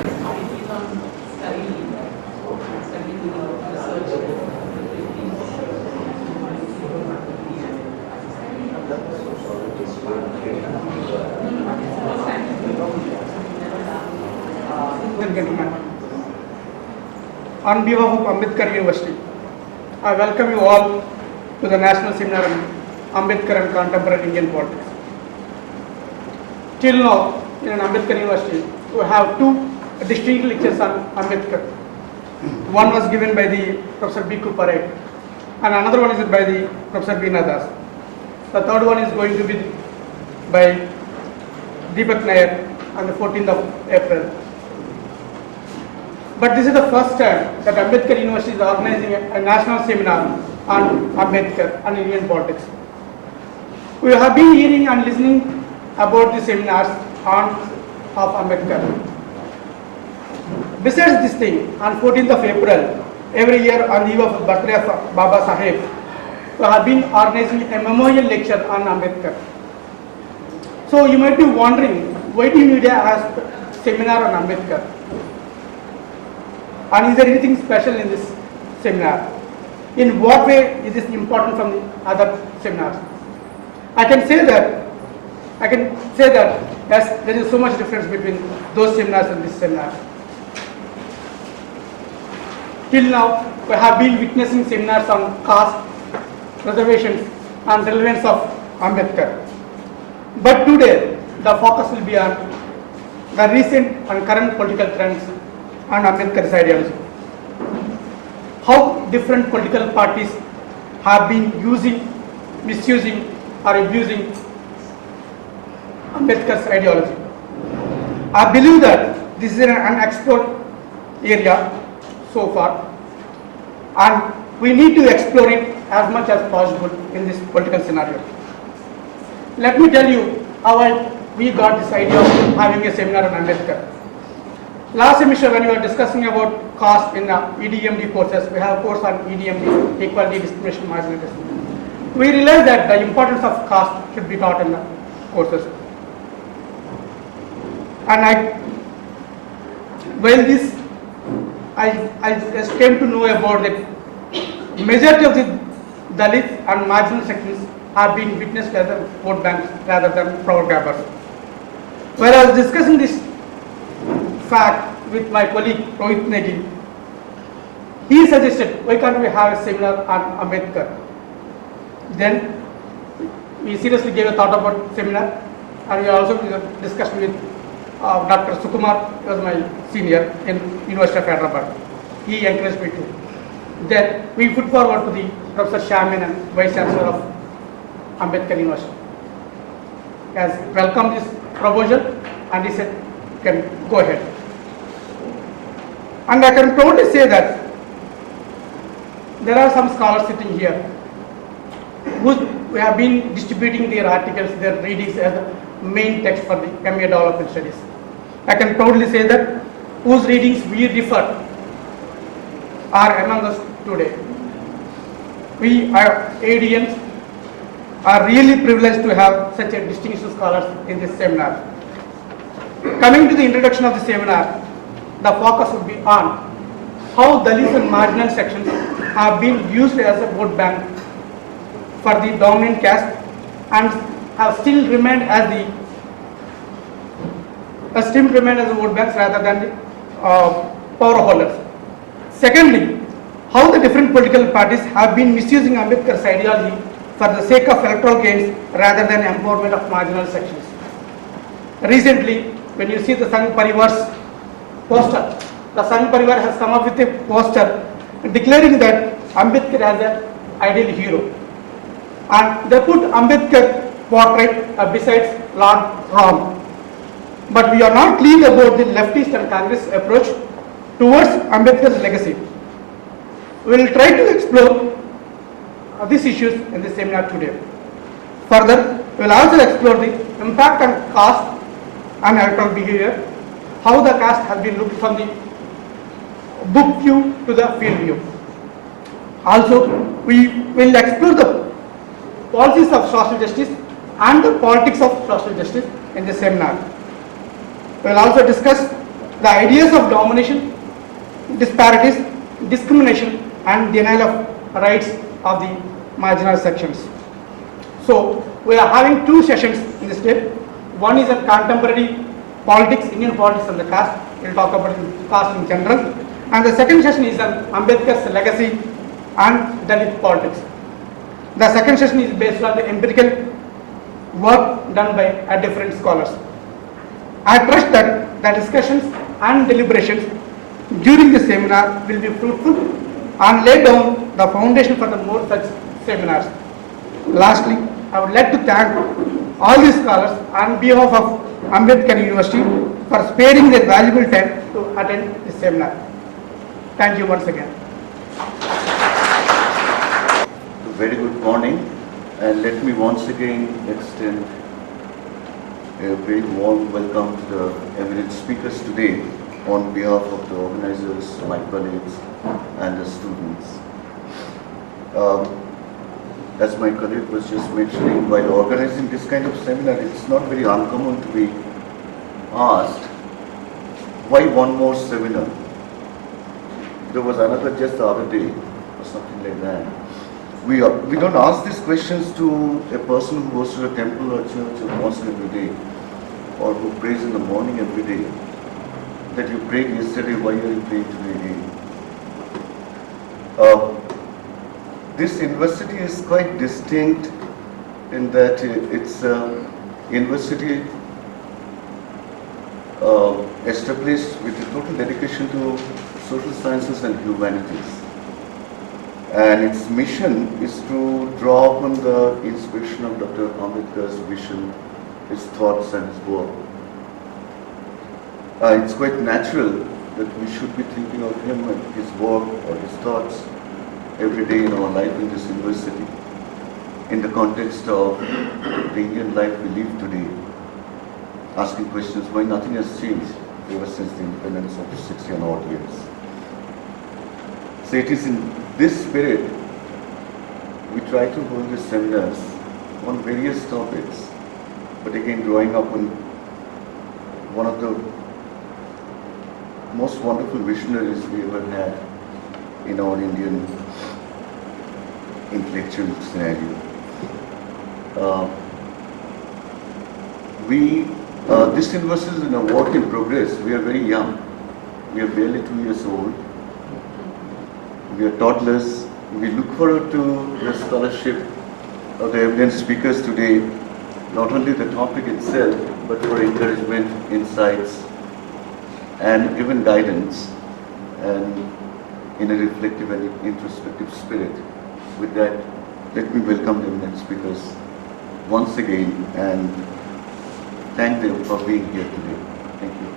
On behalf of Ambedkar University, I welcome you all to the National Seminar on Ambedkar and Contemporary Indian Politics. Till now, in Ambedkar University, we have two distinct lectures on Ambedkar. One was given by the Professor B. Parekh, and another one is by the Professor Veena Das. The third one is going to be by Deepak Nair on the 14th of April. But this is the first time that Ambedkar University is organizing a national seminar on Ambedkar and Indian politics. We have been hearing and listening about the seminars of Ambedkar. Besides this thing, on 14th of April, every year on the eve of the birthday of Baba Saheb, we have been organizing a memorial lecture on Ambedkar. So you might be wondering, why do you need a seminar on Ambedkar? And is there anything special in this seminar? In what way is this important from the other seminars? I can say that yes, there is so much difference between those seminars and this seminar. Till now, we have been witnessing seminars on caste, reservations, and relevance of Ambedkar. But today, the focus will be on the recent and current political trends and Ambedkar's ideology. How different political parties have been using, misusing, or abusing Ambedkar's ideology. I believe that this is an unexplored area so far, and we need to explore it as much as possible in this political scenario. Let me tell you how we got this idea of having a seminar on Ambedkar. Last semester, when we were discussing about caste in the EDMD courses, we have a course on EDMD, Equality, Discrimination, Marginalization. We realized that the importance of caste should be taught in the courses. And I just came to know about that majority of the Dalits and marginal sections have been witnessed as a vote banks rather than power grabbers. Whereas discussing this fact with my colleague Rohit Negi, he suggested, why can't we have a seminar on Ambedkar? Then we seriously gave a thought about seminar, and we also discussed with Dr. Sukumar, who was my senior in University of Hyderabad. He encouraged me to. Then we put forward to the Professor Shamin and Vice Chancellor of Ambedkar University. He has welcomed this proposal and he said, you can go ahead. And I can proudly say that there are some scholars sitting here who have been distributing their articles, their readings as the main text for the MA Development Studies. I can proudly say that whose readings we refer are among us today. We are ADNs are really privileged to have such a distinguished scholars in this seminar. Coming to the introduction of the seminar, the focus would be on how Dalits and marginal sections have been used as a vote bank for the dominant caste and have still remained as the vote banks rather than the power holders. Secondly, how the different political parties have been misusing Ambedkar's ideology for the sake of electoral gains rather than empowerment of marginal sections. Recently, when you see the Sangh Parivar's poster, the Sangh Parivar has come up with a poster declaring that Ambedkar as an ideal hero. And they put Ambedkar portrait besides Lord Ram. But we are not clear about the leftist and Congress approach towards Ambedkar's legacy. We will try to explore these issues in this seminar today. Further, we will also explore the impact on caste and electoral behavior, how the caste has been looked from the book view to the field view. Also, we will explore the policies of social justice and the politics of social justice in this seminar. We will also discuss the ideas of domination, disparities, discrimination and denial of rights of the marginal sections. So we are having two sessions in this day. One is a contemporary politics, Indian politics and the caste. We will talk about caste in general. And the second session is on Ambedkar's legacy and Dalit politics. The second session is based on the empirical work done by different scholars. I trust that the discussions and deliberations during the seminar will be fruitful and lay down the foundation for the more such seminars. Lastly, I would like to thank all the scholars on behalf of Ambedkar University for sparing their valuable time to attend this seminar. Thank you once again. Very good morning, and let me once again extend a very warm welcome to the eminent speakers today on behalf of the organizers, my colleagues and the students. As my colleague was just mentioning, while organizing this kind of seminar, it's not very uncommon to be asked, why one more seminar? There was another just the other day or something like that. We don't ask these questions to a person who goes to a temple or church or mosque every day, or who prays in the morning every day. That you prayed yesterday, why are you praying today again? This university is quite distinct in that it's a university established with a total dedication to social sciences and humanities. And its mission is to draw upon the inspiration of Dr. Ambedkar's vision, his thoughts and his work. It's quite natural that we should be thinking of him and his work or his thoughts every day in our life in this university, in the context of the Indian life we live today, asking questions why nothing has changed ever since the independence of 60 and odd years. So it is in this spirit we try to hold these seminars on various topics, but again drawing upon one of the most wonderful visionaries we ever had in our Indian intellectual scenario. This university is in a work in progress. We are very young. We are barely 2 years old. We are toddlers. We look forward to the scholarship of the eminent speakers today, not only the topic itself, but for encouragement, insights, and even guidance, and in a reflective and introspective spirit. With that, let me welcome the eminent speakers once again and thank them for being here today. Thank you.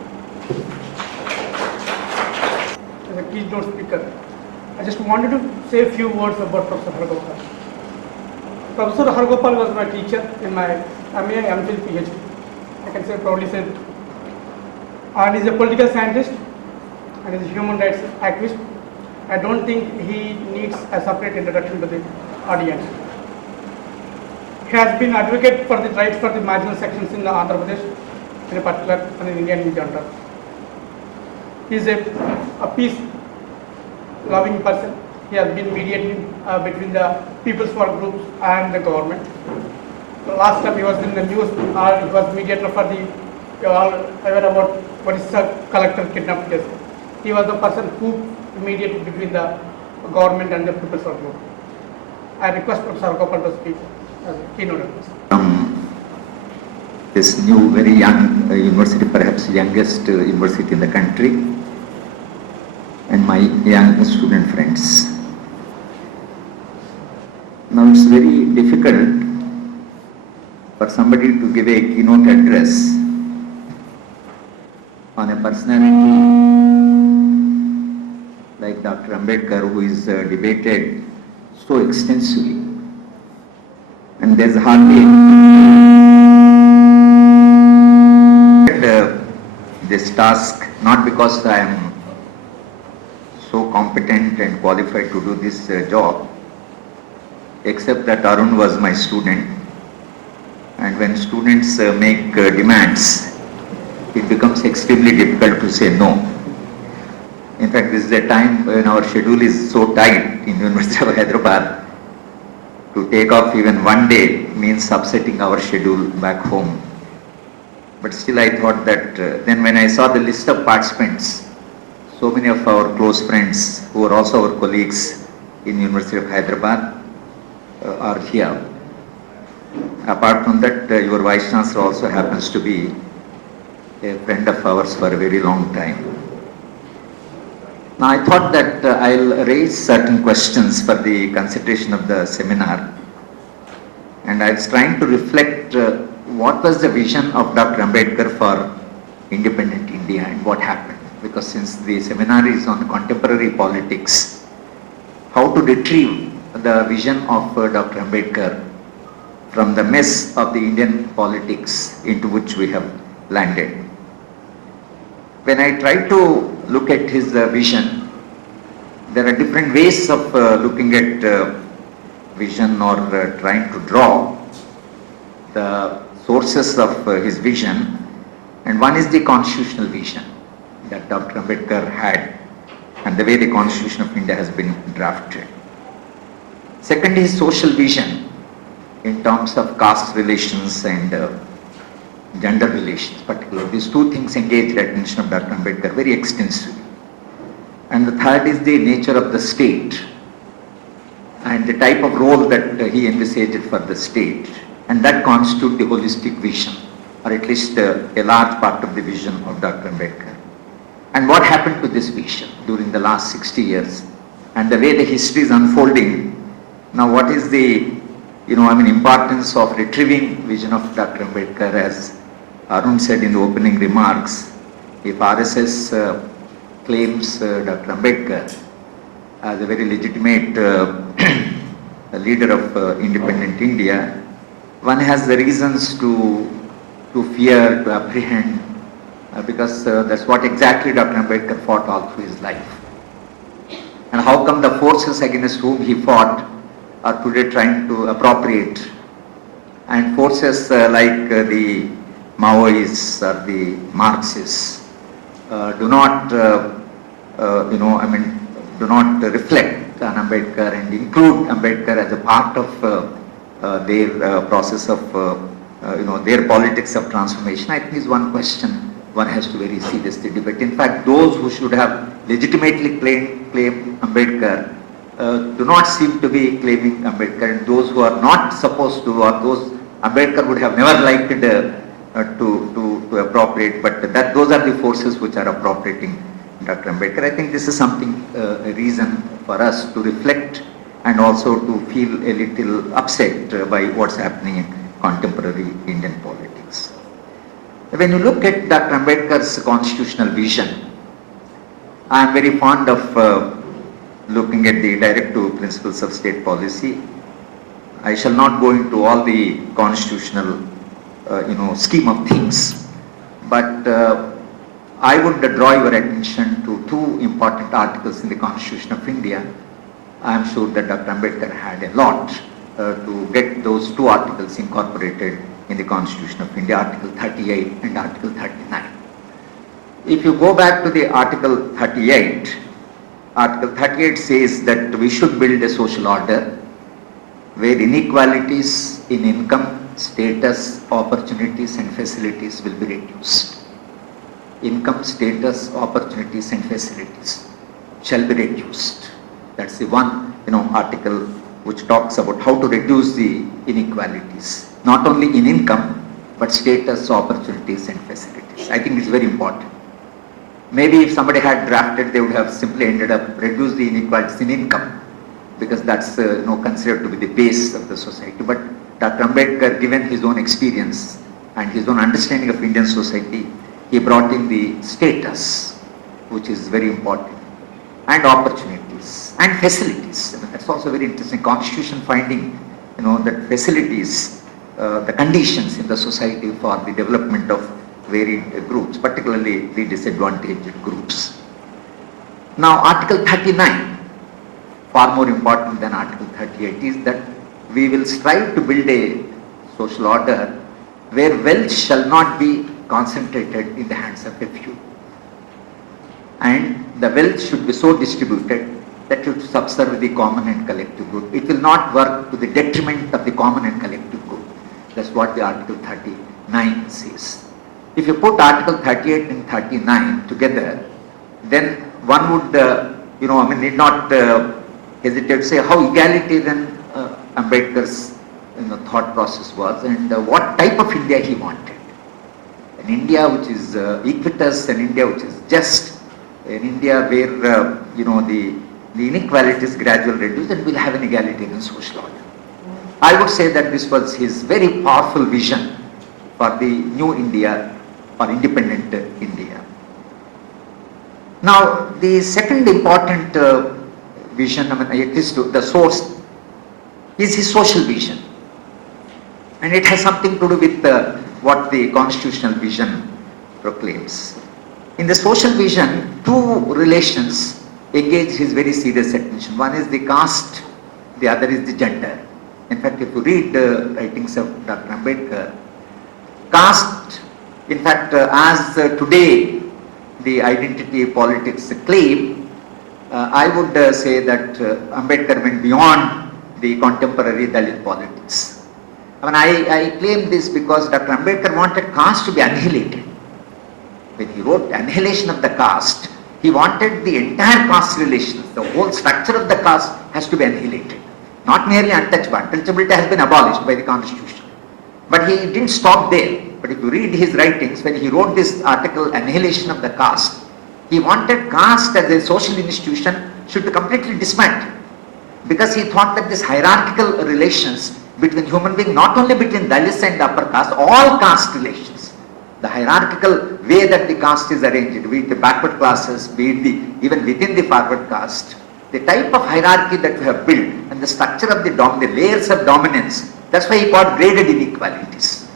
As a keynote speaker, I just wanted to say a few words about Professor Hargopal. Professor Hargopal was my teacher in my MA, MPhil, PhD. I can say proudly say, and he's a political scientist and he's a human rights activist. I don't think he needs a separate introduction to the audience. He has been advocate for the rights for the marginal sections in the Andhra Pradesh, in particular, and in India in general. He is a peace-loving person. He has been mediating between the people's work groups and the government. The last time he was in the news, he was mediator for the, you all aware about what is the collector kidnap case. He was the person who mediated between the government and the people's work group. I request Professor Hargopal to speak as a keynote address. This new, very young university, perhaps youngest university in the country, and my young student friends. Now it's very difficult for somebody to give a keynote address on a personality like Dr. Ambedkar, who is debated so extensively. And there's hardly this task, not because I am so competent and qualified to do this job, except that Arun was my student. And when students make demands, it becomes extremely difficult to say no. In fact, this is a time when our schedule is so tight in University of Hyderabad. To take off even one day means upsetting our schedule back home. But still I thought that then when I saw the list of participants, so many of our close friends who are also our colleagues in University of Hyderabad are here. Apart from that, your Vice Chancellor also happens to be a friend of ours for a very long time. Now I thought that I'll raise certain questions for the consideration of the seminar, and I was trying to reflect what was the vision of Dr. Ambedkar for independent India and what happened, because since the seminar is on contemporary politics, how to retrieve the vision of Dr. Ambedkar from the mess of the Indian politics into which we have landed. When I try to look at his vision, there are different ways of looking at vision or trying to draw the sources of his vision, and one is the constitutional vision that Dr. Ambedkar had and the way the Constitution of India has been drafted. Second is social vision in terms of caste relations and gender relations, particularly. These two things engaged the attention of Dr. Ambedkar very extensively. And the third is the nature of the state and the type of role that he envisaged for the state, and that constitutes the holistic vision, or at least a large part of the vision of Dr. Ambedkar. And what happened to this vision during the last 60 years and the way the history is unfolding. Now what is the importance of retrieving vision of Dr. Ambedkar, as Arun said in the opening remarks. If RSS claims Dr. Ambedkar as a very legitimate leader of independent India, one has the reasons to fear, to apprehend, because that's what exactly Dr. Ambedkar fought all through his life. And how come the forces against whom he fought are today trying to appropriate, and forces like the Maoists or the Marxists do not reflect on Ambedkar and include Ambedkar as a part of their process of their politics of transformation. I think is one question one has to very seriously debate. In fact, those who should have legitimately claimed Ambedkar do not seem to be claiming Ambedkar, and those who are not supposed to, or those Ambedkar would have never liked to appropriate, but those are the forces which are appropriating Dr. Ambedkar. I think this is something, a reason for us to reflect and also to feel a little upset by what's happening in contemporary Indian politics. When you look at Dr. Ambedkar's constitutional vision, I am very fond of looking at the directive principles of state policy. I shall not go into all the constitutional scheme of things, but I would draw your attention to two important articles in the Constitution of India. I am sure that Dr. Ambedkar had a lot to get those two articles incorporated in the Constitution of India, Article 38 and Article 39. If you go back to the Article 38, Article 38 says that we should build a social order where inequalities in income, status, opportunities and facilities will be reduced. Income, status, opportunities and facilities shall be reduced. That's the one article which talks about how to reduce the inequalities, not only in income but status, opportunities and facilities. I think it's very important. Maybe if somebody had drafted, they would have simply ended up reduce the inequalities in income, because that's considered to be the base of the society. But Dr. Ambedkar, given his own experience and his own understanding of Indian society, he brought in the status, which is very important, and opportunities and facilities. That's also very interesting. Constitution finding, that facilities, the conditions in the society for the development of varied groups, particularly the disadvantaged groups. Now, Article 39, far more important than Article 38, is that we will strive to build a social order where wealth shall not be concentrated in the hands of a few. And the wealth should be so distributed that it should subserve the common and collective good. It will not work to the detriment of the common and collective good. That's what the Article 39 says. If you put Article 38 and 39 together, then one would, need not hesitate to say how egalitarian Ambedkar's thought process was and what type of India he wanted. An India which is equitous, an India which is just, an India where the inequality is gradually reduced and will have an egalitarian social order. I would say that this was his very powerful vision for the new India or independent India. Now, the second important vision, at least the source, is his social vision. And it has something to do with what the constitutional vision proclaims. In the social vision, two relations engage his very serious attention. One is the caste, the other is the gender. In fact, if you read the writings of Dr. Ambedkar, caste, in fact, as today the identity politics claim, I would say that Ambedkar went beyond the contemporary Dalit politics. I claim this because Dr. Ambedkar wanted caste to be annihilated. When he wrote Annihilation of the Caste, he wanted the entire caste relations, the whole structure of the caste has to be annihilated. Not merely untouchable. Untouchability has been abolished by the constitution. But he didn't stop there. But if you read his writings, when he wrote this article, Annihilation of the Caste, he wanted caste as a social institution should be completely dismantled. Because he thought that this hierarchical relations between human beings, not only between Dalits and upper caste, all caste relations, the hierarchical way that the caste is arranged, be it the backward classes, be it even within the forward caste, the type of hierarchy that we have built and the structure of the layers of dominance, that's why he called graded inequalities.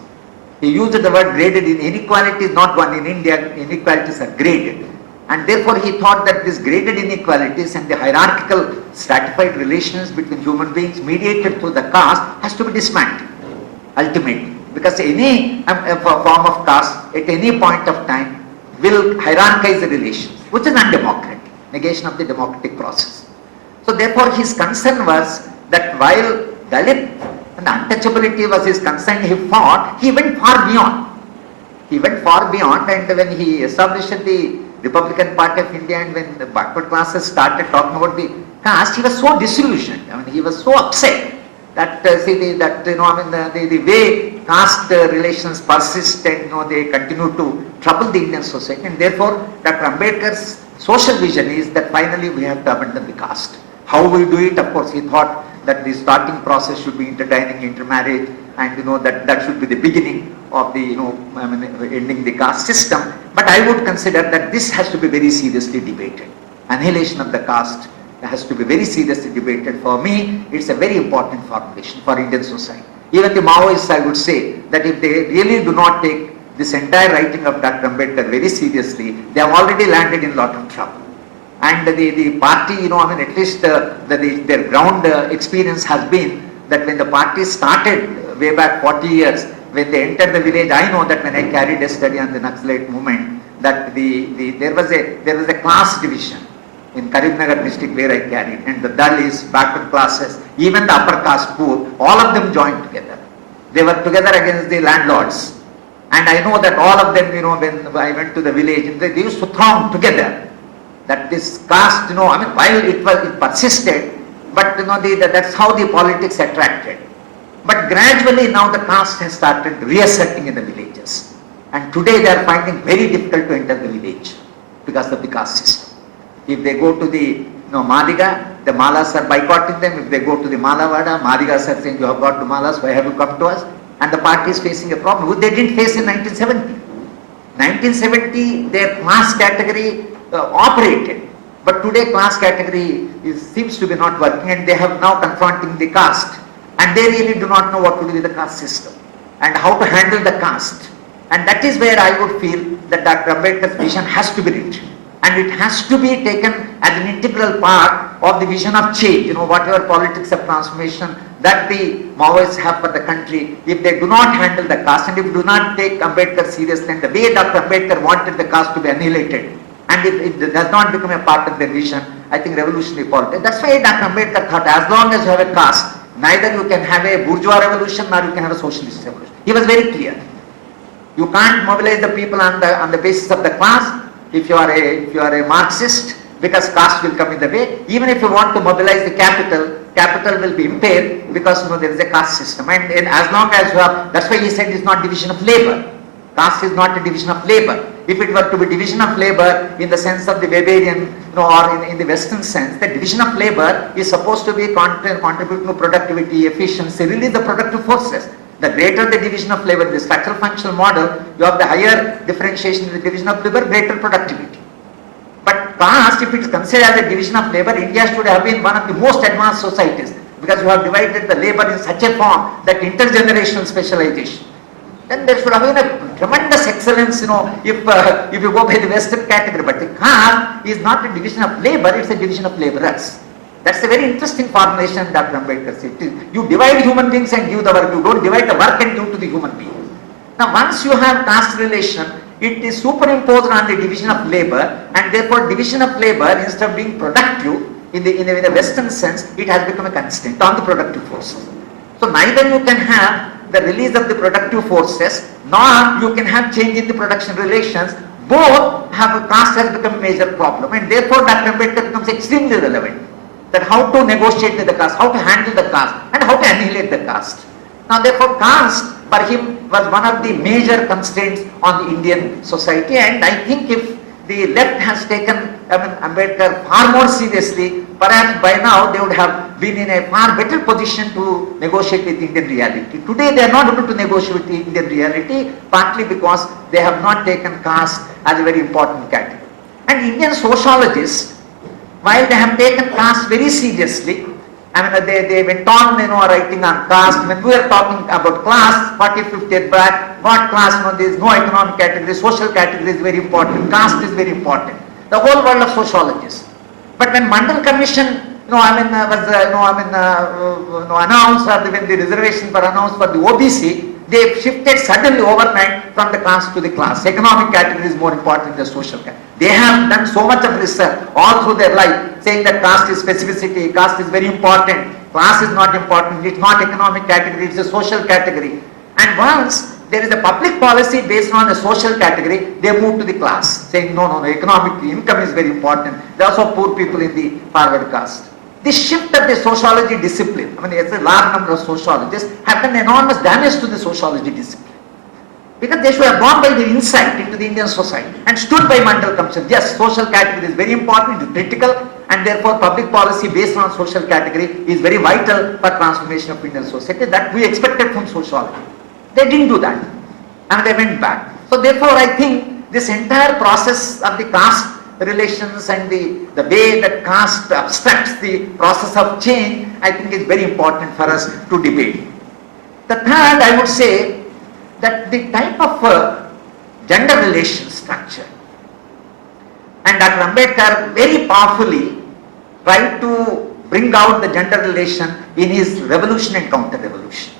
He used the word graded inequality is not one in India, inequalities are graded. And therefore he thought that these graded inequalities and the hierarchical stratified relations between human beings mediated through the caste has to be dismantled, ultimately. Because any form of caste at any point of time will hierarchize the relations, which is undemocratic, negation of the democratic process. So therefore his concern was that while Dalit and untouchability was his concern, he went far beyond. He went far beyond, and when he established the Republican Party of India and when the backward classes started talking about the caste, he was so disillusioned. He was so upset that the way caste relations persist and they continue to trouble the Indian society, and therefore Dr. Ambedkar's social vision is that finally we have to abandon the caste. How we do it? Of course, he thought that the starting process should be interdining, intermarriage, and that should be the beginning of the ending the caste system. But I would consider that this has to be very seriously debated. Annihilation of the caste has to be very seriously debated. For me, it's a very important formulation for Indian society. Even the Maoists, I would say that if they really do not take this entire writing of Dr. Ambedkar very seriously, they have already landed in a lot of trouble. And the party, at least their ground experience has been that when the party started way back 40 years, when they entered the village, I know that when I carried a study on the Naxalite movement, that there was a class division in Karimnagar district where I carried, and the Dalits, backward classes, even the upper caste poor, all of them joined together. They were together against the landlords. And I know that all of them, when I went to the village, they used to throng together. That this caste, while it persisted, but that's how the politics attracted. But gradually now the caste has started reasserting in the villages. And today they are finding very difficult to enter the village because of the caste system. If they go to the Maliga, the Malas are boycotting them. If they go to the Malavada, Maligas are saying, you have got to Malas, why have you come to us? And the party is facing a problem which they didn't face in 1970. 1970, their class category operated. But today class category seems to be not working, and they have now confronting the caste. And they really do not know what to do with the caste system and how to handle the caste. And that is where I would feel that Dr. Ambedkar's vision has to be written. And it has to be taken as an integral part of the vision of change. Whatever politics of transformation that the Maoists have for the country, if they do not handle the caste and if do not take Ambedkar seriously and the way Dr. Ambedkar wanted the caste to be annihilated, and if it does not become a part of their vision, I think revolutionary politics. That's why Dr. Ambedkar thought as long as you have a caste, neither you can have a bourgeois revolution nor you can have a socialist revolution. He was very clear. You can't mobilize the people on the basis of the class. If you are a Marxist, because caste will come in the way. Even if you want to mobilize the capital will be impaired because there is a caste system. And as long as you have, that's why he said it's not division of labor. Caste is not a division of labor. If it were to be division of labor in the sense of the Weberian, or in the Western sense, the division of labor is supposed to be contributing to productivity, efficiency, release the productive forces. The greater the division of labor, the structural functional model, you have the higher differentiation in the division of labor, greater productivity. But caste, if it is considered as a division of labor, India should have been one of the most advanced societies because you have divided the labor in such a form that intergenerational specialization. Then there should have been a tremendous excellence, if you go by the Western category. But the caste is not a division of labor, it's a division of laborers. That's a very interesting formulation Dr. Ambedkar said. You divide human beings and give the work. You don't divide the work and give to the human being. Now once you have caste relation, it is superimposed on the division of labor, and therefore division of labor, instead of being productive in the Western sense, it has become a constraint on the productive forces. So neither you can have the release of the productive forces, nor you can have change in the production relations. Both have caste has become a major problem, and therefore Dr. Ambedkar becomes extremely relevant. That how to negotiate with the caste, how to handle the caste, and how to annihilate the caste. Now therefore caste for him was one of the major constraints on the Indian society, and I think if the left has taken Ambedkar far more seriously, perhaps by now they would have been in a far better position to negotiate with Indian reality. Today they are not able to negotiate with the Indian reality, partly because they have not taken caste as a very important category. And Indian sociologists, while they have taken caste very seriously, they went on writing on caste. When we were talking about class, 40th, 50th back, what class, there is no economic category, social category is very important, caste is very important. The whole world of sociologists. But when Mandal Commission announced, or when the reservations were announced for the OBC, they shifted suddenly overnight from the caste to the class. Economic category is more important than social category. They have done so much of research all through their life, saying that caste is specificity, caste is very important, class is not important, it's not economic category, it's a social category. And once there is a public policy based on a social category, they move to the class, saying no, economic income is very important. There are also poor people in the forward caste. This shift of the sociology discipline, there's a large number of sociologists, have done enormous damage to the sociology discipline. Because they should have gone by the insight into the Indian society and stood by Mandal Commission. Yes, social category is very important, it is critical, and therefore public policy based on social category is very vital for transformation of Indian society. That we expected from sociology. They didn't do that, and they went back. So therefore I think this entire process of the caste relations and the way that caste obstructs the process of change, I think is very important for us to debate. The third, I would say, that the type of gender relation structure, and Dr. Ambedkar very powerfully tried to bring out the gender relation in his Revolution and Counter-Revolution.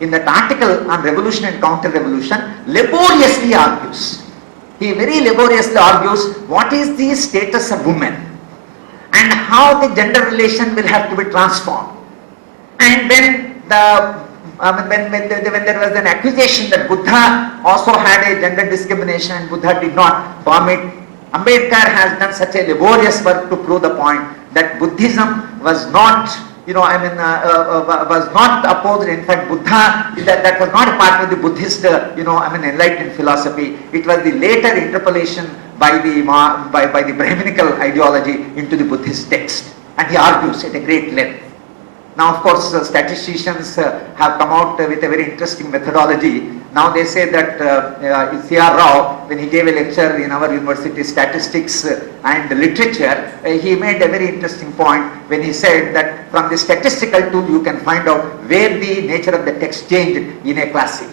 In that article on Revolution and Counter-Revolution, laboriously argues, he very laboriously argues what is the status of women and how the gender relation will have to be transformed. And when when there was an accusation that Buddha also had a gender discrimination and Buddha did not vomit, Ambedkar has done such a laborious work to prove the point that Buddhism was not, was not opposed. In fact, Buddha, that was not a part of the Buddhist, enlightened philosophy. It was the later interpolation by the Brahminical ideology into the Buddhist text, and he argues at a great length. Now, of course, statisticians have come out with a very interesting methodology. Now they say that C.R. Rao, when he gave a lecture in our university, statistics and literature, he made a very interesting point when he said that from the statistical tool you can find out where the nature of the text changed in a classic.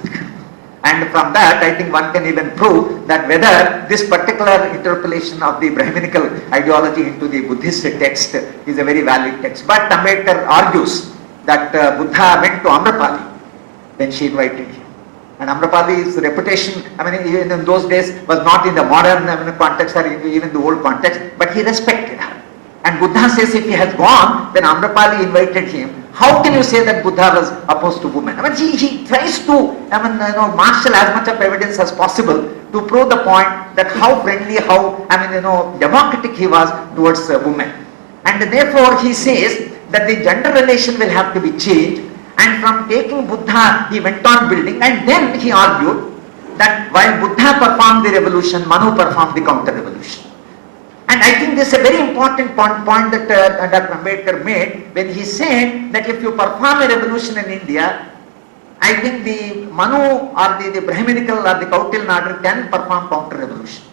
And from that, I think one can even prove that whether this particular interpolation of the Brahminical ideology into the Buddhist text is a very valid text. But Ambedkar argues that Buddha went to Amrapali when she invited him. And Amrapali's reputation, in those days was not in the modern context or even the old context, but he respected her. And Buddha says if he has gone, then Amrapali invited him. How can you say that Buddha was opposed to women? He tries to marshal as much of evidence as possible to prove the point that how friendly, how democratic he was towards women. And therefore he says that the gender relation will have to be changed. And from taking Buddha, he went on building, and then he argued that while Buddha performed the revolution, Manu performed the counter-revolution. And I think this is a very important point that Dr. Ambedkar made when he said that if you perform a revolution in India, I think the Manu or the Brahminical or the Kautilyan order can perform counter-revolution.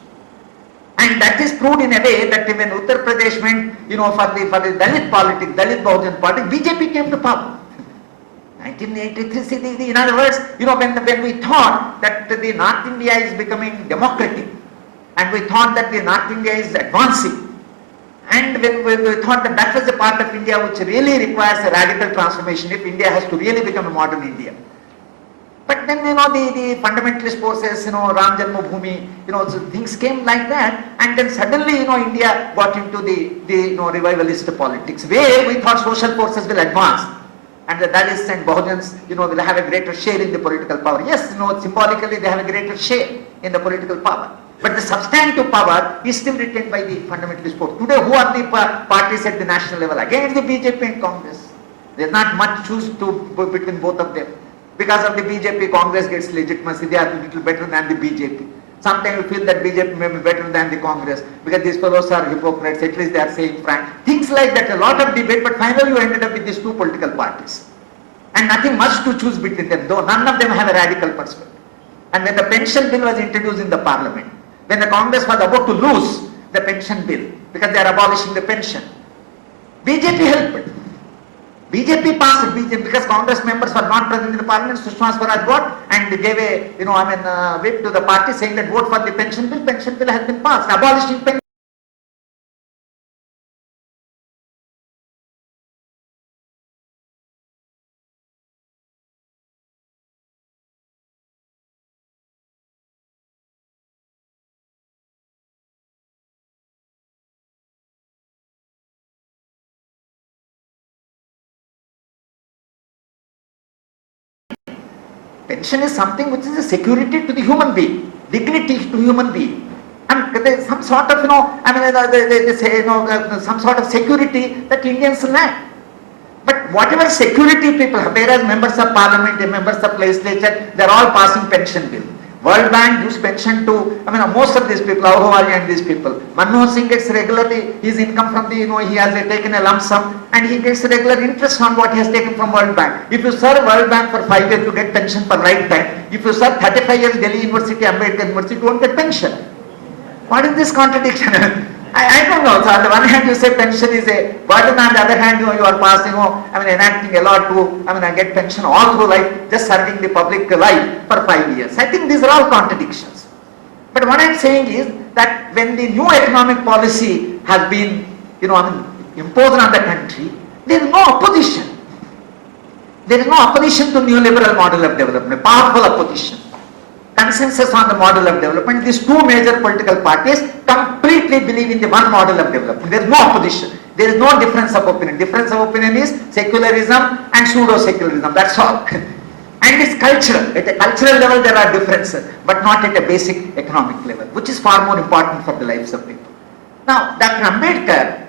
And that is proved in a way that when Uttar Pradesh went, for the Dalit politics, Dalit Bahujan politics, BJP came to power. 1983, in other words, when we thought that the North India is becoming democratic, and we thought that the North India is advancing, and when we thought that that was a part of India which really requires a radical transformation if India has to really become a modern India. But then, the fundamentalist forces, Ram Janmabhoomi, so things came like that, and then suddenly, India got into the revivalist politics, where we thought social forces will advance, and the Dalits and Bahujans, will have a greater share in the political power. Yes, symbolically they have a greater share in the political power. But the substantive power is still retained by the fundamentalist force. Today, who are the parties at the national level? Again, it's the BJP and Congress. There's not much choose between both of them. Because of the BJP, Congress gets legitimacy. They are a little better than the BJP. Sometimes we feel that BJP may be better than the Congress because these fellows are hypocrites. At least they are saying frank. Things like that, a lot of debate, but finally you ended up with these two political parties. And nothing much to choose between them, though none of them have a radical perspective. And when the pension bill was introduced in the parliament, when the Congress was about to lose the pension bill because they are abolishing the pension, BJP helped. BJP passed it because Congress members were not present in the parliament. Sushma Swaraj got and gave a whip to the party saying that vote for the pension bill. Pension bill has been passed, abolishing pension. Pension is something which is a security to the human being, dignity to human being. And there's some sort of, they say, some sort of security that Indians lack. But whatever security people have, whereas members of parliament and members of legislature, they're all passing pension bill. World Bank gives pension to, most of these people, Ahluwalia and these people. Manmohan Singh gets regularly his income from the, he has taken a lump sum and he gets regular interest on what he has taken from World Bank. If you serve World Bank for 5 years, you get pension for lifetime. If you serve 35 years Delhi University, Ambedkar University, you don't get pension. What is this contradiction? I don't know. So on the one hand you say pension is a burden, on the other hand you are passing, enacting a law to, get pension all through life, just serving the public life for 5 years. I think these are all contradictions. But what I am saying is that when the new economic policy has been, imposed on the country, there is no opposition. There is no opposition to neoliberal model of development, powerful opposition. Consensus on the model of development. These two major political parties completely believe in the one model of development. There is no opposition. There is no difference of opinion. Difference of opinion is secularism and pseudo-secularism. That's all. And it's cultural. At a cultural level there are differences, but not at a basic economic level, which is far more important for the lives of people. Now, Dr. Ambedkar,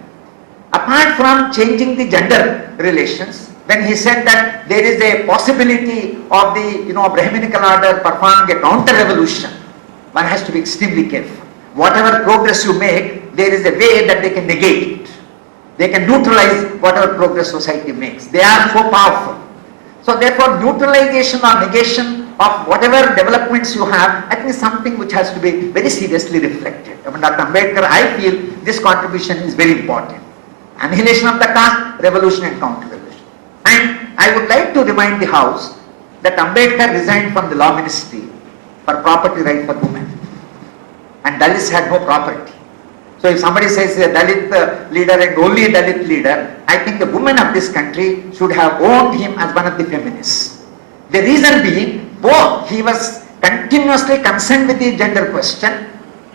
apart from changing the gender relations, when he said that there is a possibility of the Brahminical order performing a counter-revolution, one has to be extremely careful. Whatever progress you make, there is a way that they can negate it. They can neutralize whatever progress society makes. They are so powerful. So therefore, neutralization or negation of whatever developments you have, I think is something which has to be very seriously reflected. Dr. Ambedkar, I feel this contribution is very important. Annihilation of the caste, revolution and counter-revolution. And I would like to remind the House that Ambedkar resigned from the law ministry for property right for women. And Dalits had no property. So if somebody says a Dalit leader and only a Dalit leader, I think the women of this country should have owned him as one of the feminists. The reason being, both he was continuously concerned with the gender question,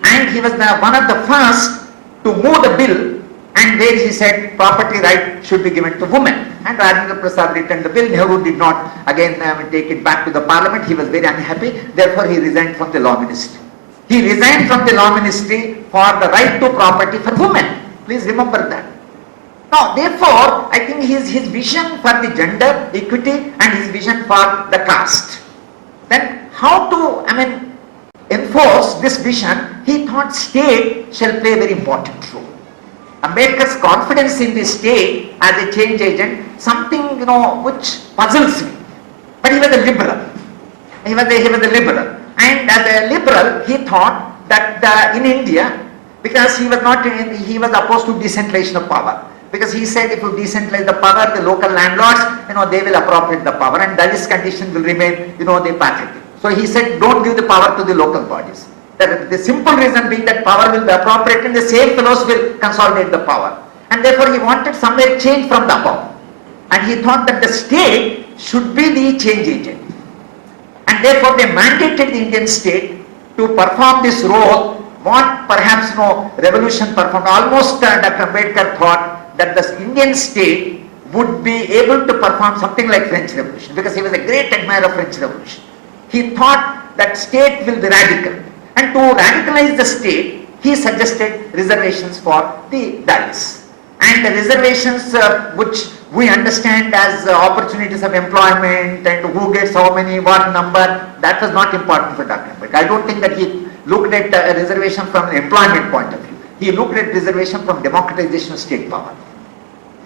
and he was one of the first to move the bill, and where he said property right should be given to women. And Rajendra Prasad returned the bill. Nehru did not again take it back to the parliament. He was very unhappy. Therefore, he resigned from the law ministry. He resigned from the law ministry for the right to property for women. Please remember that. Now, therefore, I think his vision for the gender equity and his vision for the caste. Then how to, enforce this vision, he thought state shall play a very important role. Ambedkar's confidence in the state as a change agent, something, which puzzles me. But he was a liberal. He was a liberal. And as a liberal, he thought that in India, because he was opposed to decentralization of power. Because he said if you decentralize the power, the local landlords, they will appropriate the power, and that is condition will remain, the pathetic. So he said, don't give the power to the local bodies. The simple reason being that power will be appropriated and the same fellows will consolidate the power. And therefore he wanted somewhere change from the above. And he thought that the state should be the change agent. And therefore they mandated the Indian state to perform this role, what perhaps revolution performed. Almost Dr. Ambedkar thought that the Indian state would be able to perform something like French Revolution, because he was a great admirer of French Revolution. He thought that state will be radical. And to radicalize the state, he suggested reservations for the Dalits. And the reservations which we understand as opportunities of employment and who gets how many, what number, that was not important for Dr. Ambedkar. I don't think that he looked at a reservation from an employment point of view. He looked at reservation from democratization of state power.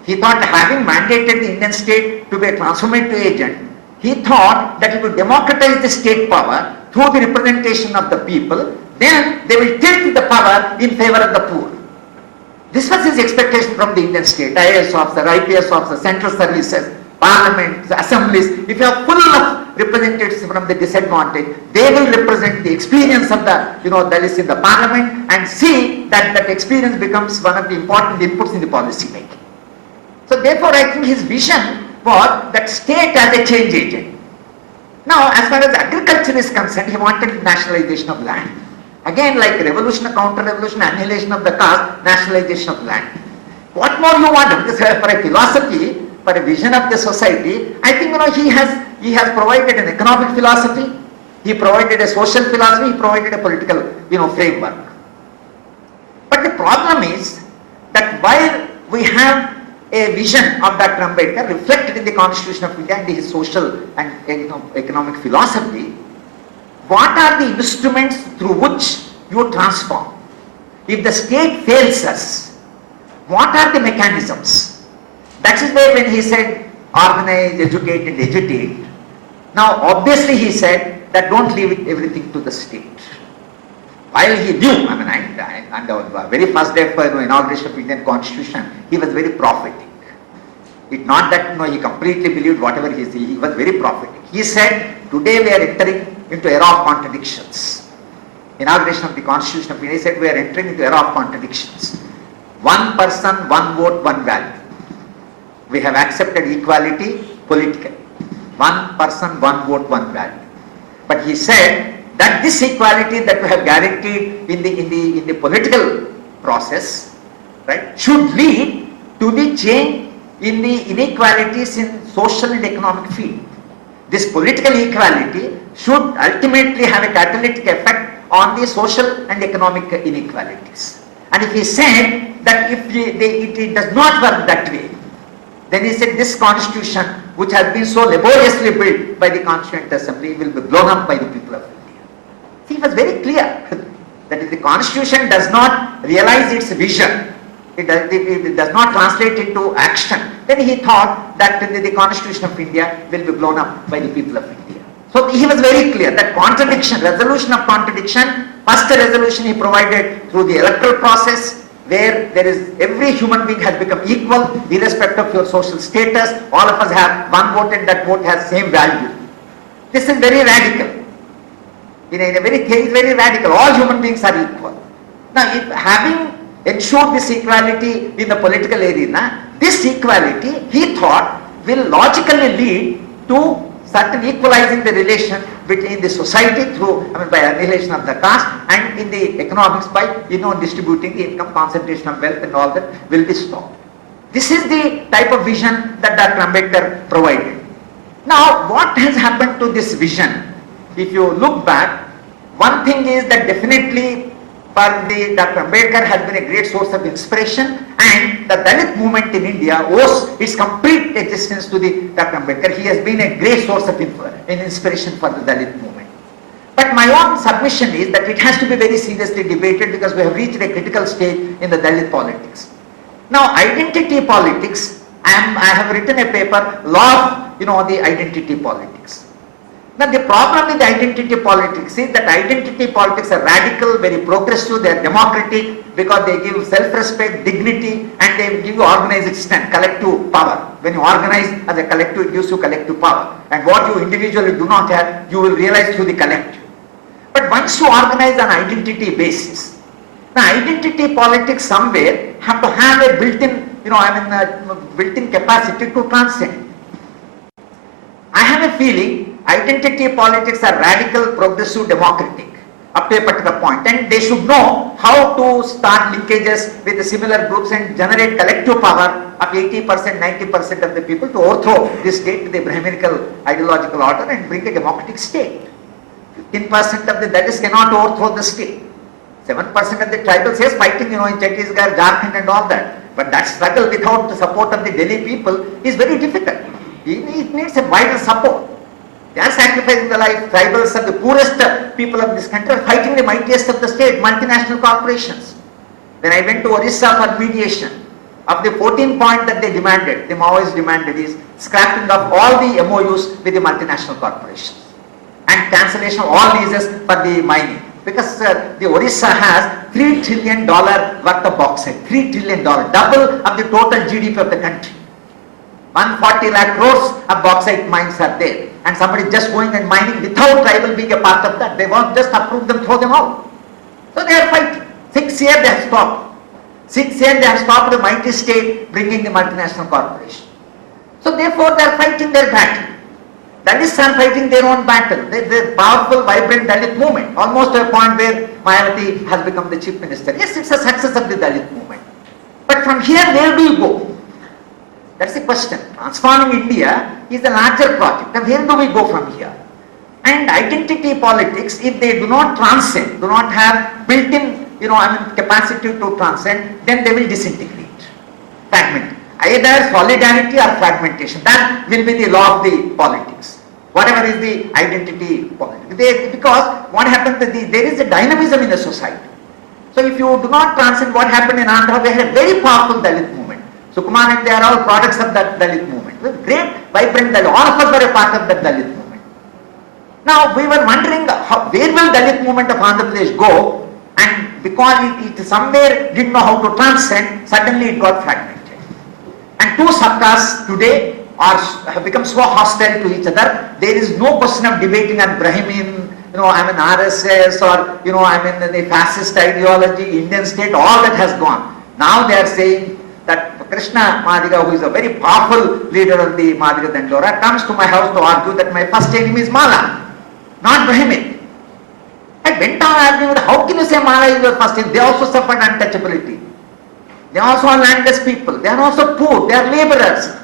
He thought having mandated the Indian state to be a transformative agent, he thought that if you democratize the state power through the representation of the people, then they will tilt the power in favor of the poor. This was his expectation from the Indian state. IAS officer, IPS officer, central services, parliament, assemblies. If you are full of representatives from the disadvantaged, they will represent the experience of the Dalits in the parliament and see that that experience becomes one of the important inputs in the policy making. So therefore I think his vision was that state as a change agent. Now as far as agriculture is concerned, he wanted nationalization of land. Again, like revolution, counter-revolution, annihilation of the caste, nationalization of land. What more you want? Because for a philosophy, for a vision of the society, I think he has provided an economic philosophy, he provided a social philosophy, he provided a political framework. But the problem is that while we have a vision of Dr. Ambedkar reflected in the Constitution of India and his social and economic philosophy, what are the instruments through which you transform? If the state fails us, what are the mechanisms? That is where when he said organize, educate and agitate. Now obviously he said that don't leave everything to the state. While he knew, on the very first day of inauguration of Indian Constitution, he was very prophetic. It's not that he completely believed whatever he said, he was very prophetic. He said, today we are entering into era of contradictions. Inauguration of the Constitution of India, he said we are entering into era of contradictions. One person, one vote, one value. We have accepted equality politically. One person, one vote, one value. But he said that this equality that we have guaranteed in the political process, right, should lead to the change in the inequalities in social and economic field. This political equality should ultimately have a catalytic effect on the social and economic inequalities. And if he said that if it does not work that way, then he said this constitution, which has been so laboriously built by the Constituent Assembly, will be blown up by the people of India. See, he was very clear that if the constitution does not realize its vision, it does not translate into action, then he thought that the Constitution of India will be blown up by the people of India. So he was very clear that contradiction, resolution of contradiction, first resolution he provided through the electoral process, where there is every human being has become equal irrespective of your social status. All of us have one vote and that vote has same value. This is very radical. In a very radical. All human beings are equal. Now, if having ensure this equality in the political arena, this equality, he thought, will logically lead to certain equalizing the relation between the society through, by annihilation of the caste, and in the economics by, distributing the income, concentration of wealth and all that will be stopped. This is the type of vision that Dr. Ambedkar provided. Now, what has happened to this vision? If you look back, one thing is that definitely for the Dr. Ambedkar has been a great source of inspiration, and the Dalit movement in India owes its complete existence to the Dr. Ambedkar. He has been a great source of inspiration for the Dalit movement. But my own submission is that it has to be very seriously debated, because we have reached a critical stage in the Dalit politics. Now, identity politics, I have written a paper, Law of, the Identity Politics. Now, the problem with identity politics is that identity politics are radical, very progressive, they are democratic, because they give self-respect, dignity, and they give you organized strength, collective power. When you organize as a collective, it gives you collective power. And what you individually do not have, you will realize through the collective. But once you organize on identity basis, now identity politics somewhere have to have a built-in, built-in capacity to transcend. I have a feeling identity politics are radical, progressive, democratic up to a particular point, and they should know how to start linkages with the similar groups and generate collective power of 80%, 90% of the people to overthrow this state, the Brahminical ideological order, and bring a democratic state. 15% of the Dalits cannot overthrow the state. 7% of the tribals is fighting, in Chhattisgarh, Jharkhand and all that. But that struggle without the support of the Delhi people is very difficult. It needs a wider support. They are sacrificing the life. Tribals are the poorest people of this country, are fighting the mightiest of the state, multinational corporations. When I went to Orissa for mediation, of the 14 points that they demanded, the Maoists demanded is scrapping of all the MOUs with the multinational corporations and cancellation of all leases for the mining. Because the Orissa has $3 trillion worth of bauxite, $3 trillion, double of the total GDP of the country. 140 lakh crores of bauxite mines are there, and somebody just going and mining without tribal being a part of that. They won't just approve them, throw them out. So they are fighting. 6 years they have stopped. 6 years they have stopped the mighty state bringing the multinational corporation. So therefore they are fighting their battle. Dalits are fighting their own battle. The powerful, vibrant Dalit movement, almost to a point where Mayawati has become the chief minister. Yes, it's a success of the Dalit movement. But from here, where do you go? That's the question. Transforming India is a larger project. And where do we go from here? And identity politics, if they do not transcend, do not have built-in, capacity to transcend, then they will disintegrate, fragment. Either solidarity or fragmentation. That will be the law of the politics. Whatever is the identity politics. Because what happens, there is a dynamism in the society. So if you do not transcend, what happened in Andhra, they had a very powerful Dalit movement. Sukuman and they are all products of that Dalit movement. Great, vibrant Dalit. All of us were a part of that Dalit movement. Now we were wondering where will Dalit movement of Andhra Pradesh go, and because it somewhere didn't know how to transcend, suddenly it got fragmented. And two sabkas today have become so hostile to each other. There is no question of debating on Brahmin, RSS or, the fascist ideology, Indian state, all that has gone. Now they are saying that Krishna Madiga, who is a very powerful leader of the Madiga Dandora, comes to my house to argue that my first enemy is Mala, not Brahmin. I went on arguing, how can you say Mala is your first enemy? They also suffered untouchability. They also are landless people. They are also poor. They are laborers.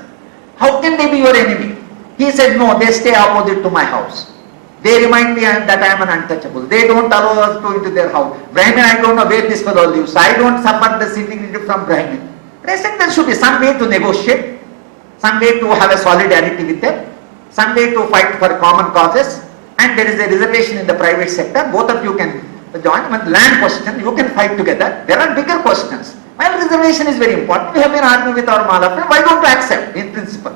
How can they be your enemy? He said, no, they stay opposite to my house. They remind me that I am an untouchable. They don't allow us to into their house. Brahmin, I don't know where this fellow lives. I don't suffer the indignity from Brahmin. But I said there should be some way to negotiate, some way to have a solidarity with them, some way to fight for common causes, and there is a reservation in the private sector. Both of you can join. With land question, you can fight together. There are bigger questions. While reservation is very important, we have been arguing with our Mala friend, why don't you accept in principle?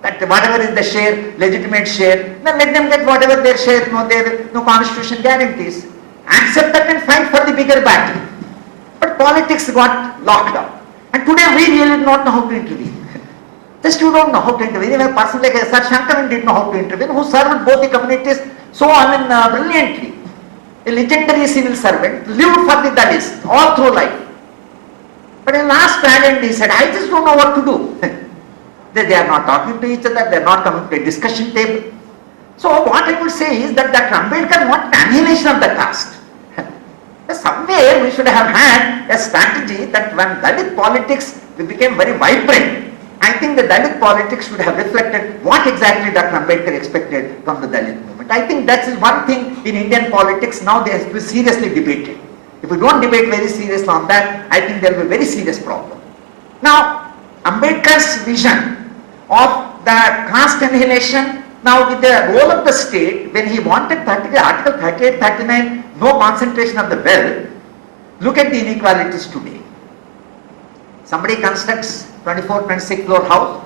That whatever is the share, legitimate share, then let them get whatever their share, their constitution guarantees. Accept that and fight for the bigger battle. But politics got locked up. And today we really do not know how to intervene. Just you don't know how to intervene. Even a person like Sir Shankaran didn't know how to intervene, who served both the communities so brilliantly. A legendary civil servant, lived for the Dalits all through life. But in last panel he said, I just don't know what to do. They are not talking to each other, they are not coming to a discussion table. So what I would say is that Dr. Ambedkar wanted annihilation of the caste. Somewhere we should have had a strategy that when Dalit politics became very vibrant, I think the Dalit politics should have reflected what exactly Dr. Ambedkar expected from the Dalit movement. I think that is one thing in Indian politics now they have to be seriously debated. If we don't debate very seriously on that, I think there will be a very serious problem. Now, Ambedkar's vision of the caste annihilation, now with the role of the state, when he wanted practically Article 38, 39, no concentration of the wealth, look at the inequalities today. Somebody constructs 24, 26 floor house,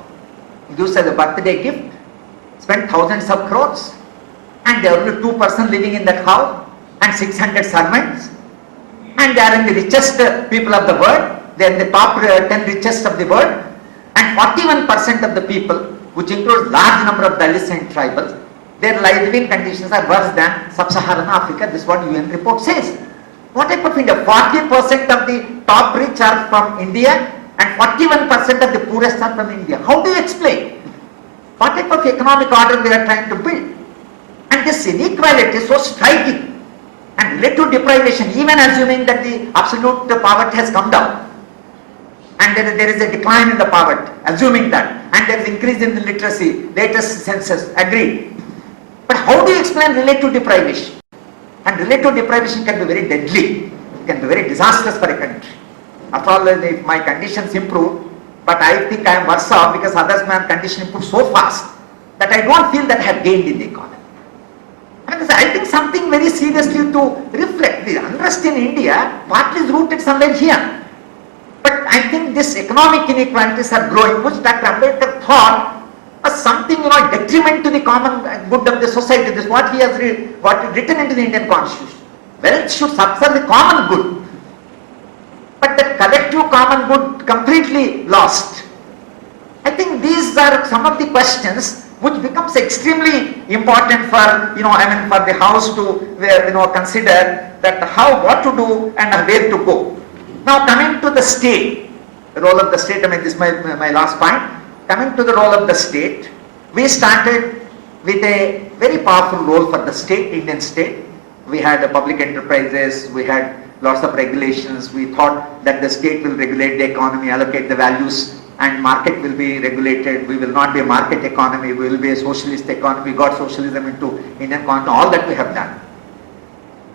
gives as a birthday gift, spend thousands of crores, and there are only 2 persons living in that house, and 600 servants, and they are in the richest people of the world, they are in the top 10 richest of the world, and 41% of the people, which includes large number of Dalits and tribals, their living conditions are worse than sub-Saharan Africa. This is what UN report says. What type of India? 40% of the top rich are from India and 41% of the poorest are from India. How do you explain? What type of economic order they are trying to build? And this inequality is so striking, and relative deprivation, even assuming that the absolute poverty has come down, and there is a decline in the poverty, assuming that, and there is increase in the literacy, latest census, agreed. But how do you explain relative deprivation? And relative deprivation can be very deadly, it can be very disastrous for a country. After all, if my conditions improve, but I think I am worse off because others my condition improved so fast that I don't feel that I have gained in the economy. I think something very seriously to reflect. The unrest in India partly is rooted somewhere here. But I think this economic inequalities are growing, which Dr. Ambedkar thought was something, detriment to the common good of the society. This is what he has written into the Indian Constitution. Wealth should serve the common good. But that collective common good completely lost. I think these are some of the questions which becomes extremely important for, for the House to consider that what to do and where to go. Now coming to the state, the role of the state, this is my last point. Coming to the role of the state, we started with a very powerful role for the state, Indian state. We had public enterprises, we had lots of regulations. We thought that the state will regulate the economy, allocate the values, and market will be regulated. We will not be a market economy, we will be a socialist economy. We got socialism into Indian economy, all that we have done.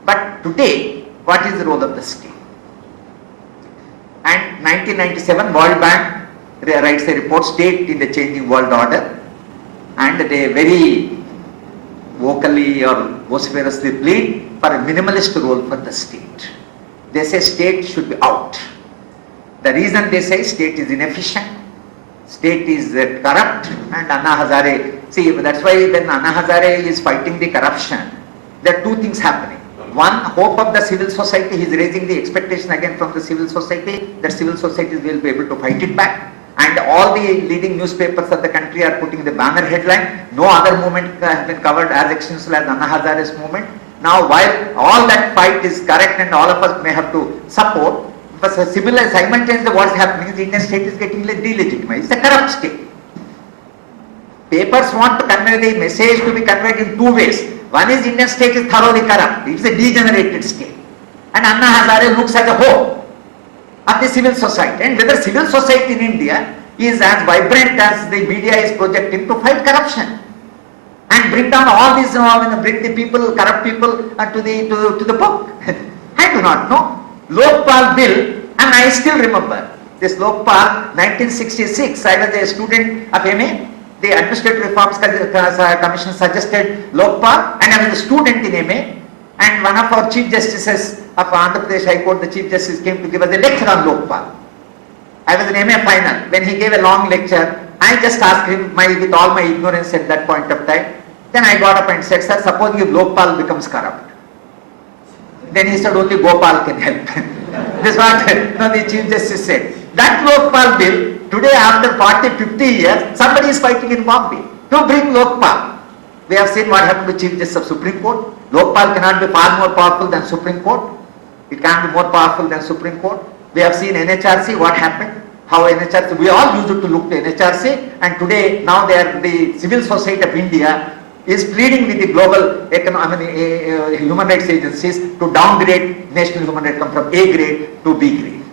But today, what is the role of the state? And 1997 World Bank writes a report, State in the Changing World Order, and they very vocally or vociferously plead for a minimalist role for the state. They say state should be out. The reason they say state is inefficient, state is corrupt, and Anna Hazare, see that's why when Anna Hazare is fighting the corruption, there are two things happening. One, hope of the civil society, he is raising the expectation again from the civil society that civil societies will be able to fight it back, and all the leading newspapers of the country are putting the banner headline, no other movement has been covered as extensive as Anna Hazare's movement. Now while all that fight is correct and all of us may have to support, but simultaneously what is happening is the Indian state is getting delegitimized. It's a corrupt state. Papers want to convey the message to be conveyed in two ways. One is Indian state is thoroughly corrupt, it is a degenerated state. And Anna Hazare looks at the whole of the civil society, and whether civil society in India is as vibrant as the media is projecting to fight corruption and bring down all these, bring the people, corrupt people to the book. I do not know. Lokpal bill, and I still remember this Lokpal 1966. I was a student of MA. The Administrative Reforms Commission suggested Lokpal, and I was a student in MA. And one of our Chief Justices of Andhra Pradesh High Court, the Chief Justice, came to give us a lecture on Lokpal. I was in MA final. When he gave a long lecture, I just asked him with all my ignorance at that point of time. Then I got up and said, sir, supposing if Lokpal becomes corrupt. Then he said, only Gopal can help. This is what the Chief Justice said. That Lokpal bill, today after 40, 50 years, somebody is fighting in Bombay to bring Lokpal. We have seen what happened to Chief Justice of Supreme Court. Lokpal cannot be far more powerful than Supreme Court. It can't be more powerful than Supreme Court. We have seen NHRC, what happened, how NHRC, we all used to look to NHRC, and today, now they are the civil society of India is pleading with the global human rights agencies to downgrade national human rights from A grade to B grade.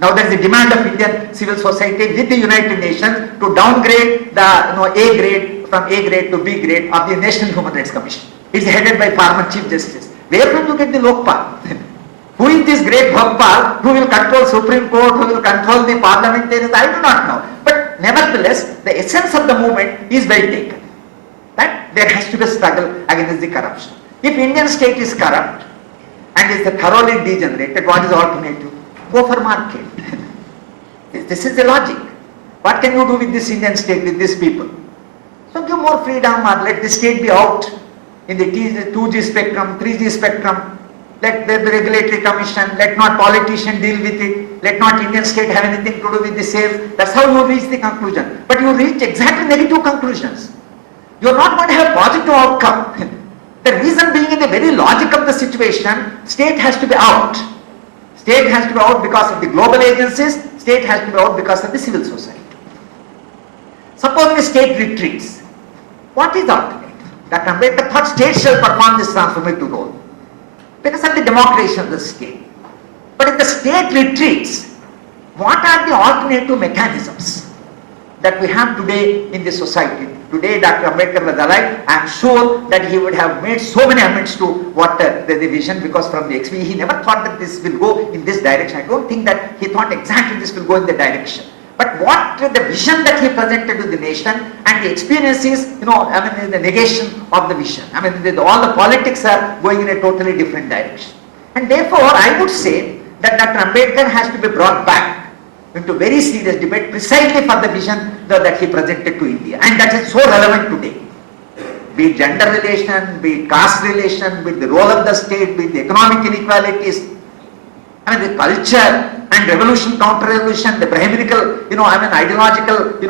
Now there is a demand of Indian civil society with the United Nations to downgrade the A grade from A grade to B grade of the National Human Rights Commission. It's headed by former Chief Justice. Where from you get the Lokpal? Who is this great Lokpal who will control Supreme Court, who will control the parliamentarians? I do not know. But nevertheless, the essence of the movement is well taken. That there has to be a struggle against the corruption. If Indian state is corrupt and is thoroughly degenerated, what is the alternative? Go for market. This is the logic. What can you do with this Indian state, with these people? So give more freedom or let the state be out in the 2G spectrum, 3G spectrum. Let the regulatory commission, let not politicians deal with it, let not Indian state have anything to do with the sales. That's how you reach the conclusion. But you reach exactly negative conclusions. You are not going to have positive outcome. The reason being in the very logic of the situation, state has to be out. State has to be out because of the global agencies, state has to be out because of the civil society. Suppose the state retreats. What is the alternative? Dr. Ambedkar thought state shall perform this transformative role because of the democratization of the state. But if the state retreats, what are the alternative mechanisms that we have today in the society? Today Dr. Ambedkar was alive, I am sure that he would have made so many amendments to what the vision, because from the experience he never thought that this will go in this direction. I don't think that he thought exactly this will go in the direction. But what the vision that he presented to the nation and the experiences, the negation of the vision. All the politics are going in a totally different direction. And therefore, I would say that Dr. Ambedkar has to be brought back into very serious debate precisely for the vision that he presented to India. And that is so relevant today. Be it gender relation, be it caste relation, be it the role of the state, be it the economic inequalities, the culture and revolution, counter-revolution, the Brahminical, ideological, the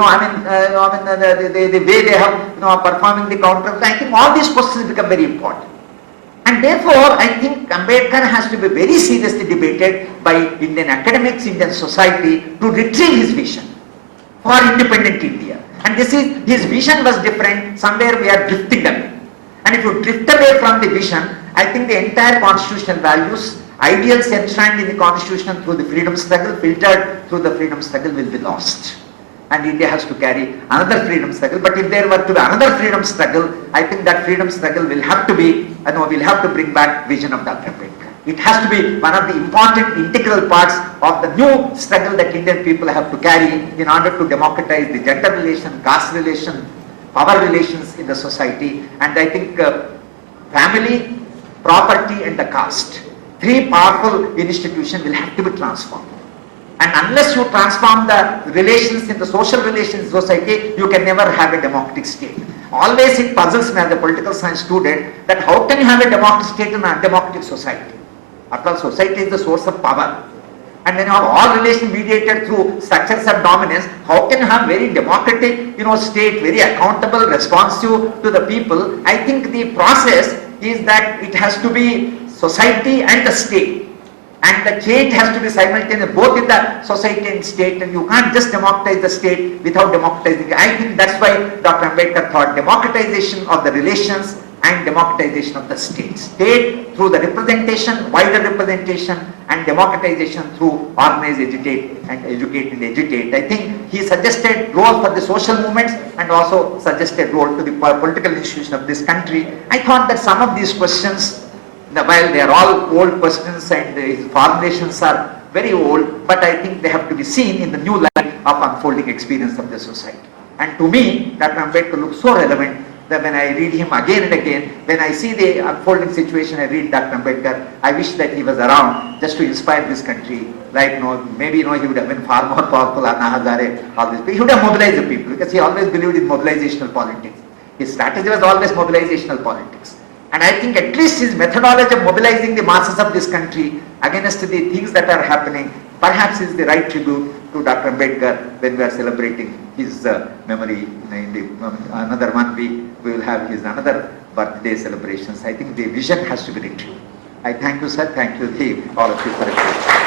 way they have, performing the counter. I think all these questions become very important. And therefore, I think Ambedkar has to be very seriously debated by Indian academics, Indian society to retrieve his vision for independent India. And his vision was different. Somewhere we are drifting away. And if you drift away from the vision, I think the entire constitutional values, ideals enshrined in the constitution through the freedom struggle, filtered through the freedom struggle, will be lost. And India has to carry another freedom struggle. But if there were to be another freedom struggle, I think that freedom struggle will have to be, we'll have to bring back vision of Dr. Ambedkar. It has to be one of the important integral parts of the new struggle that Indian people have to carry in order to democratize the gender relation, caste relation, power relations in the society. And I think family, property and the caste, three powerful institutions will have to be transformed. And unless you transform the relations in the social relations in society, you can never have a democratic state. Always it puzzles me as a political science student that how can you have a democratic state in an undemocratic society? After all, society is the source of power. And when you have all relations mediated through structures of dominance, how can you have very democratic, state, very accountable, responsive to the people? I think the process is that it has to be society and the state. And the change has to be simultaneous both in the society and state, and you can't just democratize the state without democratizing. I think that's why Dr. Ambedkar thought democratization of the relations and democratization of the state. State through the representation, wider representation, and democratization through organize, educate and agitate. I think he suggested role for the social movements and also suggested role to the political institution of this country. I thought that some of these questions, while they are all old questions and his formulations are very old, but I think they have to be seen in the new light of unfolding experience of the society. And to me, Dr. Ambedkar looks so relevant that when I read him again and again, when I see the unfolding situation, I read Dr. Ambedkar, I wish that he was around just to inspire this country. Like, maybe he would have been far more powerful, Anna Hazare, all this. He would have mobilized the people because he always believed in mobilizational politics. His strategy was always mobilizational politics. And I think at least his methodology of mobilizing the masses of this country against the things that are happening perhaps is the right tribute to Dr. Ambedkar when we are celebrating his memory. Another 1 week we will have his another birthday celebrations. I think the vision has to be retrieved. I thank you, sir. Thank you, all of you for it.